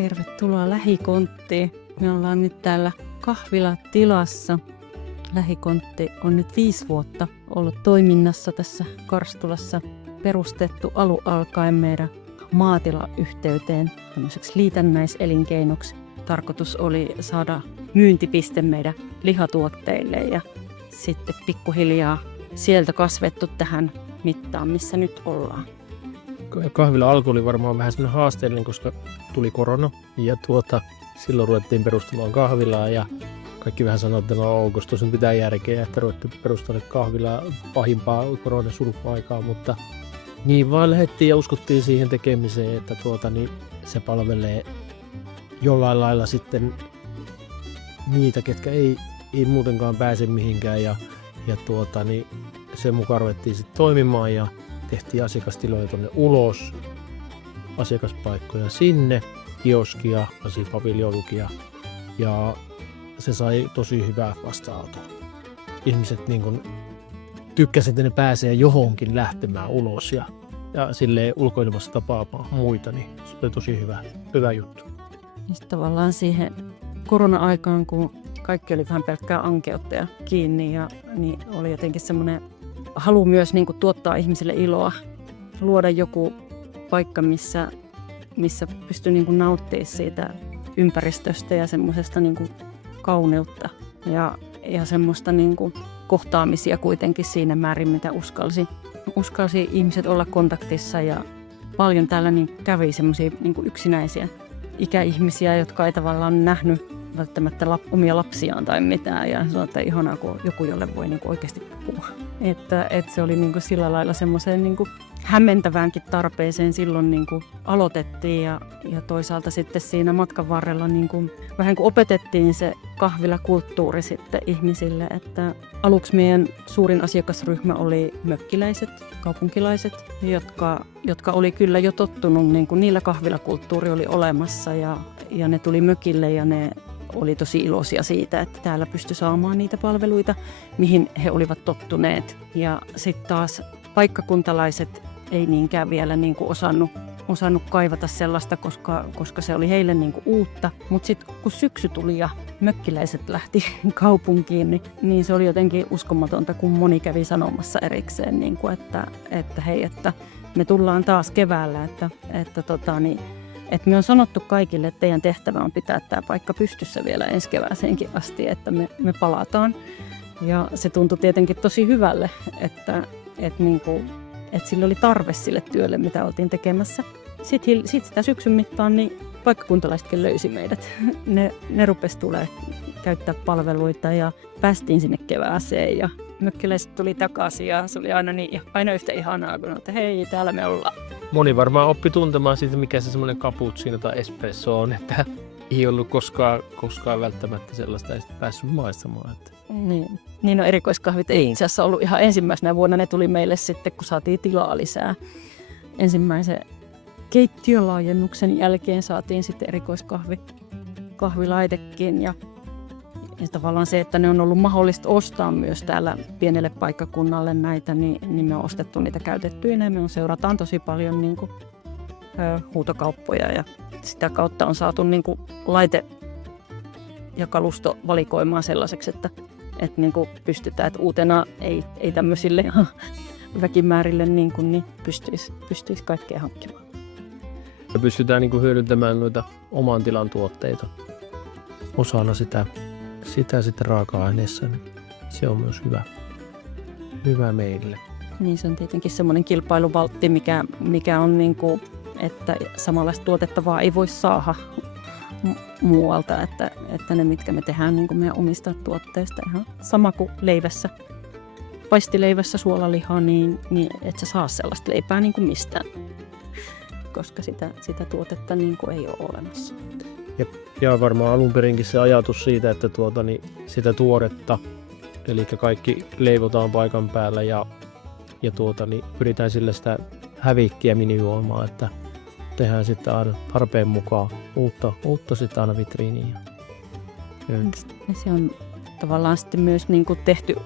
Tervetuloa Lähikonttiin. Me ollaan nyt täällä kahvilatilassa. Lähikontti on nyt 5 vuotta ollut toiminnassa tässä Karstulassa. Perustettu alun alkaen meidän maatilayhteyteen tämmöiseksi liitännäiselinkeinoksi. Tarkoitus oli saada myyntipiste meidän lihatuotteille ja sitten pikkuhiljaa sieltä kasvettu tähän mittaan, missä nyt ollaan. Kahvila alku oli varmaan vähän semmoinen haasteellinen, koska tuli korona ja silloin ruvettiin perustamaan kahvilaa ja kaikki vähän sanoivat, että no onko tuossa nyt mitään järkeä, että ruvettiin perustamaan kahvilaa pahimpaa koronan surkuaikaa, mutta niin vaan lähdettiin ja uskottiin siihen tekemiseen, että se palvelee jollain lailla sitten niitä, ketkä ei muutenkaan pääse mihinkään ja sen mukaan ruvettiin sitten toimimaan ja tehtiin asiakastiloja tuonne ulos, asiakaspaikkoja sinne, kioskia, paviljonukia ja se sai tosi hyvää vastaanotoa. Ihmiset tykkäsivät, että ne pääsee johonkin lähtemään ulos ja silleen ulkoilemassa tapaamaan muita, niin se oli tosi hyvä juttu. Ja tavallaan siihen korona-aikaan, kun kaikki oli vähän pelkkää ankeutta ja kiinni, niin oli jotenkin semmoinen halu myös tuottaa ihmisille iloa, luoda joku paikka, missä pystyy nauttimaan siitä ympäristöstä ja semmoisesta kauneutta ja semmoista kohtaamisia kuitenkin siinä määrin, mitä uskalsi ihmiset olla kontaktissa ja paljon täällä kävi semmoisia yksinäisiä ikäihmisiä, jotka ei tavallaan nähnyt välttämättä omia lapsiaan tai mitään ja sanoi, että ihanaa, kun joku, jolle voi oikeasti puhua. Että se oli sillä lailla semmoiseen hämmentäväänkin tarpeeseen silloin aloitettiin ja toisaalta sitten siinä matkan varrella vähän kuin opetettiin se kahvilakulttuuri sitten ihmisille, että aluksi meidän suurin asiakasryhmä oli mökkiläiset, kaupunkilaiset, jotka oli kyllä jo tottunut, niillä kahvilakulttuuri oli olemassa ja ne tuli mökille ja ne oli tosi iloisia siitä, että täällä pystyi saamaan niitä palveluita, mihin he olivat tottuneet. Ja sitten taas paikkakuntalaiset ei niinkään vielä osannut kaivata sellaista, koska se oli heille uutta. Mutta sitten kun syksy tuli ja mökkiläiset lähti kaupunkiin, niin se oli jotenkin uskomatonta, kun moni kävi sanomassa erikseen, että hei, että me tullaan taas keväällä, että me on sanottu kaikille, että teidän tehtävä on pitää tämä paikka pystyssä vielä ensi kevääseenkin asti, että me palataan. Ja se tuntui tietenkin tosi hyvälle, että sillä oli tarve sille työlle, mitä oltiin tekemässä. Sitten sitä syksyn mittaan niin paikkakuntalaisetkin löysi meidät. Ne rupesi tulemaan käyttää palveluita ja päästiin sinne kevääseen ja mökkiläiset tuli takaisin ja se oli aina yhtä ihanaa, kun että hei, täällä me ollaan. Moni varmaan oppi tuntemaan siitä, mikä se semmoinen cappuccino tai espresso on, että ei ollut koskaan välttämättä sellaista ei päässyt maistamaan. Niin no erikoiskahvit ei itse asiassa ollut ihan ensimmäisenä vuonna, ne tuli meille sitten, kun saatiin tilaa lisää. Ensimmäisen keittiölaajennuksen jälkeen saatiin sitten erikoiskahvilaitekin ja tavallaan se, että ne on ollut mahdollista ostaa myös täällä pienelle paikkakunnalle näitä, niin me on ostettu niitä käytettyinä ja me seurataan tosi paljon huutokauppoja ja sitä kautta on saatu laite- ja kalusto valikoimaan sellaiseksi, että pystytään, että uutena ei tämmöisille väkimäärille niin pystyisi kaikkea hankkimaan. Me pystytään hyödyntämään noita oman tilan tuotteita osana sitä sitten raaka-aineessa, niin se on myös hyvä meille. Niin se on tietenkin semmoinen kilpailuvaltti, mikä on että samanlaista tuotetta vaan ei voi saada muualta, että ne mitkä me tehdään meidän omista tuotteista ihan sama kuin leivässä. Paistileivässä suolalihaa, niin et sä saa sellaista leipää mistään, koska sitä tuotetta ei ole olemassa. Ja varmaan alun perinkin se ajatus siitä, että sitä tuoretta, eli kaikki leivotaan paikan päällä ja pyritään sillä sitä hävikkiä minimoimaan, että tehdään sitten aina tarpeen mukaan uutta sitten aina vitriiniin. Ja se on tavallaan sitten myös tehty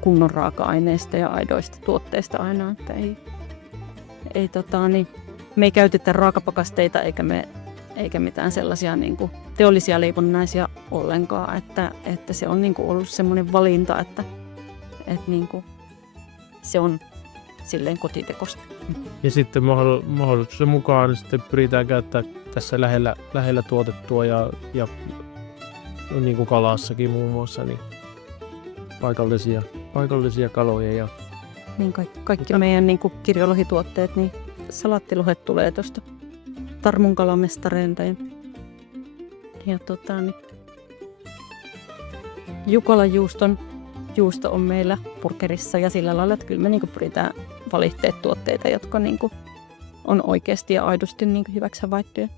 kunnon raaka-aineista ja aidoista tuotteista aina, että me ei käytetä raakapakasteita eikä eikä mitään sellaisia niin kuin teollisia leivonnaisia ollenkaan, että se on niin kuin ollut semmoinen valinta, että niin kuin se on silleen kotitekosta. Ja sitten mahdollisuuden mukaan sitten pyritään käyttämään tässä lähellä tuotettua ja niin kuin kalassakin muun muassa niin paikallisia kaloja. Ja Niin kaikki meidän niin kuin kirjolohituotteet, niin salaattilohet tulee tuosta Tarmun kalamestareilta. Ja niin Jukolan juusto on meillä purkerissa ja sillä lailla, että kyllä me niin kuin pyritään valittamaan tuotteita, jotka niin kuin on oikeasti ja aidosti niin kuin hyväksi havaittuja.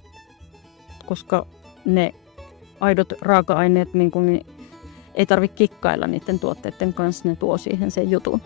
Koska ne aidot raaka-aineet, niin ei tarvitse kikkailla niiden tuotteiden kanssa, ne tuo siihen sen jutun.